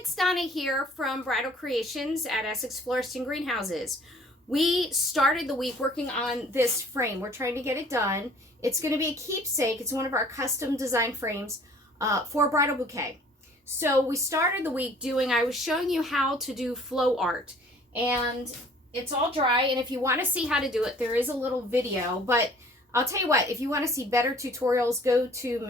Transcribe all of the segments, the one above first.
it's Donna here from Bridal Creations at Essex Florist and Greenhouses. We started the week working on this frame. We're trying to get it done. It's going to be a keepsake. It's one of our custom design frames for a bridal bouquet. So we started the week I was showing you how to do flow art. And it's all dry. And if you want to see how to do it, there is a little video. But I'll tell you what, if you want to see better tutorials, go to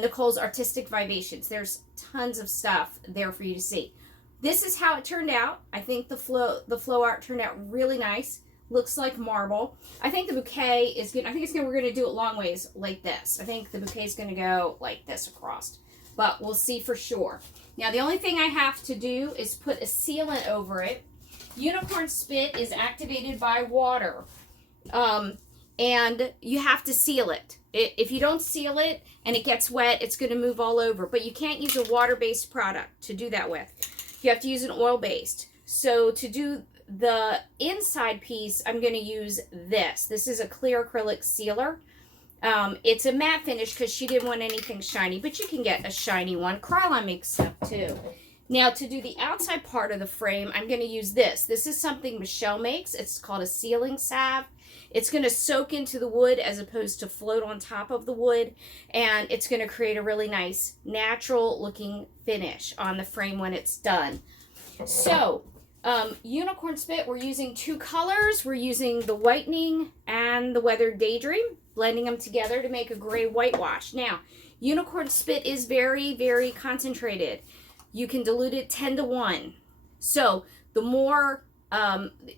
Nicole's Artistic Vivations. There's tons of stuff there for you to see. This is how it turned out. I think the flow art turned out really nice. Looks like marble. I think the bouquet is good. We're gonna do it long ways like this. I think the bouquet is gonna go like this across, but we'll see for sure. Now the only thing I have to do is put a sealant over it. Unicorn spit is activated by water, and you have to seal it. If you don't seal it and it gets wet, it's going to move all over. But you can't use a water-based product to do that with. You have to use an oil-based. So to do the inside piece, I'm going to use this. This is a clear acrylic sealer. It's a matte finish because she didn't want anything shiny, but you can get a shiny one. Krylon makes stuff too. Now to do the outside part of the frame, I'm going to use this. This is something Michelle makes. It's called a sealing salve. It's going to soak into the wood as opposed to float on top of the wood, and it's going to create a really nice natural looking finish on the frame when it's done. So unicorn spit, we're using two colors. We're using the whitening and the weathered daydream, blending them together to make a gray whitewash. Now unicorn spit is very, very concentrated. You can dilute it 10 to 1. So the more,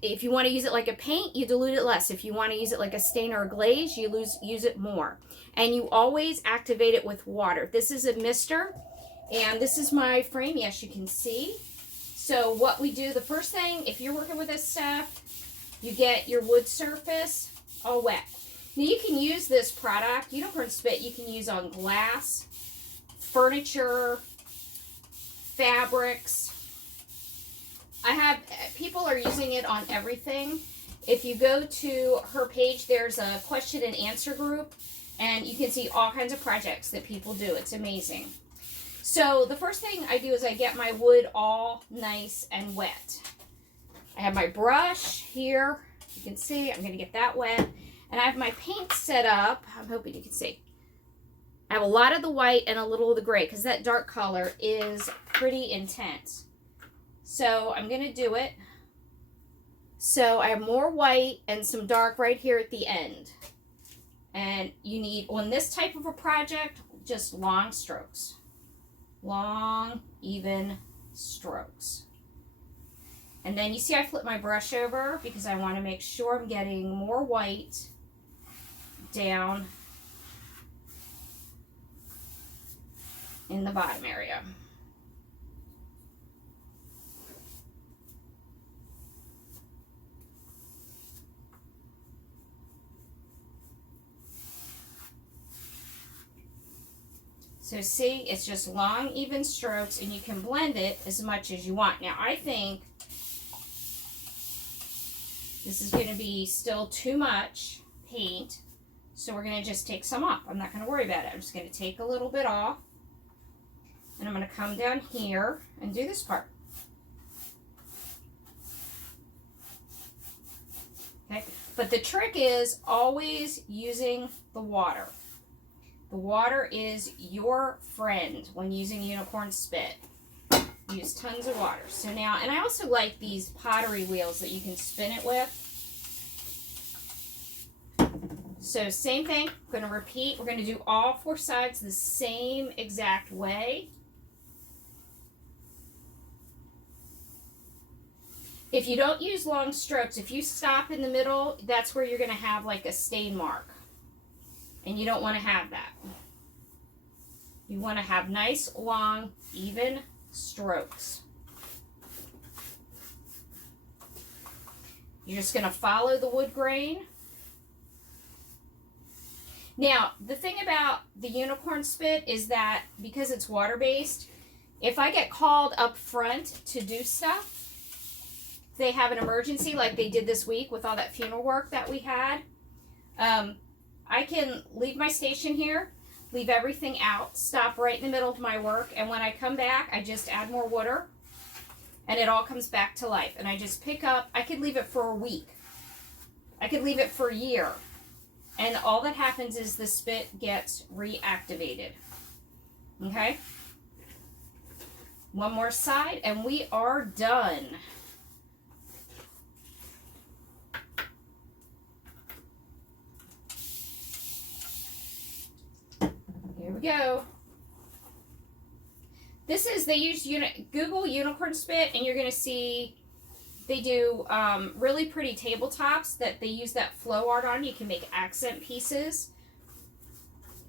if you want to use it like a paint, you dilute it less. If you want to use it like a stain or a glaze, you use it more. And you always activate it with water. This is a mister, and this is my frame. Yes, you can see. So what we do, the first thing, if you're working with this stuff, you get your wood surface all wet. Now you can use this product, Unicorn Spit, you can use on glass, furniture, fabrics. People are using it on everything. If you go to her page, there's a question and answer group, and you can see all kinds of projects that people do. It's amazing. So the first thing I do is I get my wood all nice and wet. I have my brush here. You can see I'm going to get that wet. And I have my paint set up. I'm hoping you can see. I have a lot of the white and a little of the gray because that dark color is pretty intense. So I'm going to do it. So I have more white and some dark right here at the end. And you need, on this type of a project, just long strokes. Long, even strokes. And then you see I flip my brush over because I want to make sure I'm getting more white down in the bottom area. So see, it's just long, even strokes, and you can blend it as much as you want. Now, I think this is going to be still too much paint, so we're going to just take some off. I'm not going to worry about it. I'm just going to take a little bit off, and I'm going to come down here and do this part. Okay, but the trick is always using the water. The water is your friend when using Unicorn Spit. Use tons of water. So now, and I also like these pottery wheels that you can spin it with. So same thing, I'm going to repeat. We're going to do all four sides the same exact way. If you don't use long strokes, if you stop in the middle, that's where you're going to have like a stain mark. And you don't want to have that. You want to have nice, long, even strokes. You're just going to follow the wood grain. Now, the thing about the Unicorn Spit is that because it's water-based, if I get called up front to do stuff, if they have an emergency like they did this week with all that funeral work that we had, I can leave my station here, leave everything out, stop right in the middle of my work, and when I come back, I just add more water, and it all comes back to life. And I just pick up, I could leave it for a week. I could leave it for a year. And all that happens is the spit gets reactivated. Okay? One more side, and we are done. Here we go. This is, they use Google unicorn spit, and you're going to see they do really pretty tabletops that they use that flow art on. You can make accent pieces.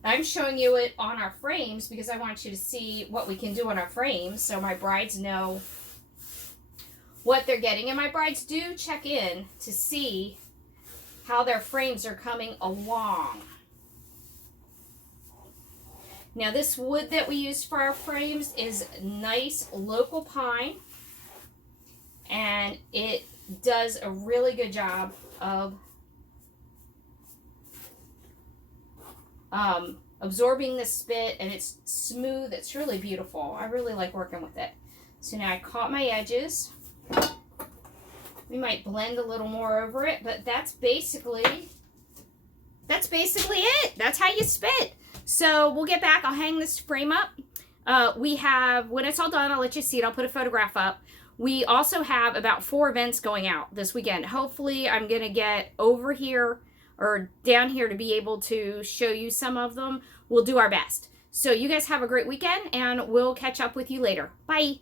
I'm showing you it on our frames because I want you to see what we can do on our frames so my brides know what they're getting. And my brides do check in to see how their frames are coming along. Now this wood that we use for our frames is nice local pine, and it does a really good job of absorbing the spit, and it's smooth. It's really beautiful. I really like working with it. So now I caught my edges. We might blend a little more over it, but that's basically it. That's how you spit. So we'll get back. I'll hang this frame up. We have, when it's all done, I'll let you see it. I'll put a photograph up. We also have about 4 events going out this weekend. Hopefully I'm going to get over here or down here to be able to show you some of them. We'll do our best. So you guys have a great weekend, and we'll catch up with you later. Bye.